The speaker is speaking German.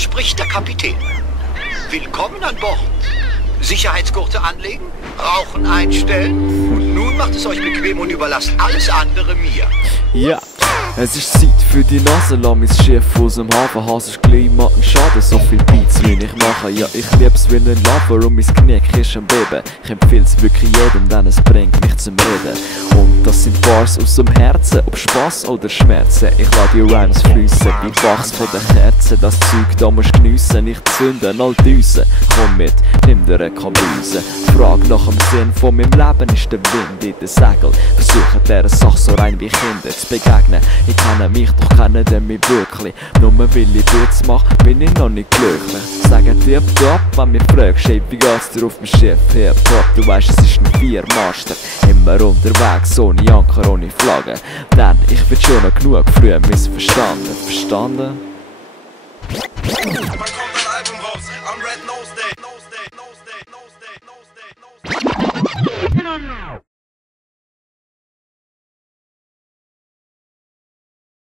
spricht der Kapitän. Willkommen an Bord. Sicherheitsgurte anlegen, Rauchen einstellen und nun macht es euch bequem und überlasst alles andere mir. Ja, es ist Zeit für die Nase, lass mein Schiff aus dem Hafen, Hase ist gleich matten Schaden, so viel Beats wie ich mache. Ja, ich lieb's wie ein Lover und mein Knick ist am Beben. Ich empfehl's wirklich jedem, denn es bringt mich zum Reden. Und das sind Bars aus dem Herzen, ob Spass oder Schmerzen. Ich lass die Rhymes fliessen, wie Wachs von der Kerze. Das Zeug da musst geniessen, nicht zünden, all Düsen. Komm mit, nimm dir eine Kabüse. Frag nach dem Sinn von meinem Leben, ist der Wind in den Segel. Versuche dieser Sache so rein wie Kinder zu begegnen. Ich kenne mich, doch kenne den mich wirklich. Nur weil ich Witz mache, bin ich noch nicht glücklich. Sage dir top, wenn mich fragst, hey, wie geht's dir auf dem Schiff? Hip-Hop, du weißt, es ist ein Viermaster. Immer unterwegs, ohne Anker, ohne Flagge. Denn ich bin schon noch genug früh missverstanden. Verstanden? Wann kommt ein Album raus? Am Red Nose Day.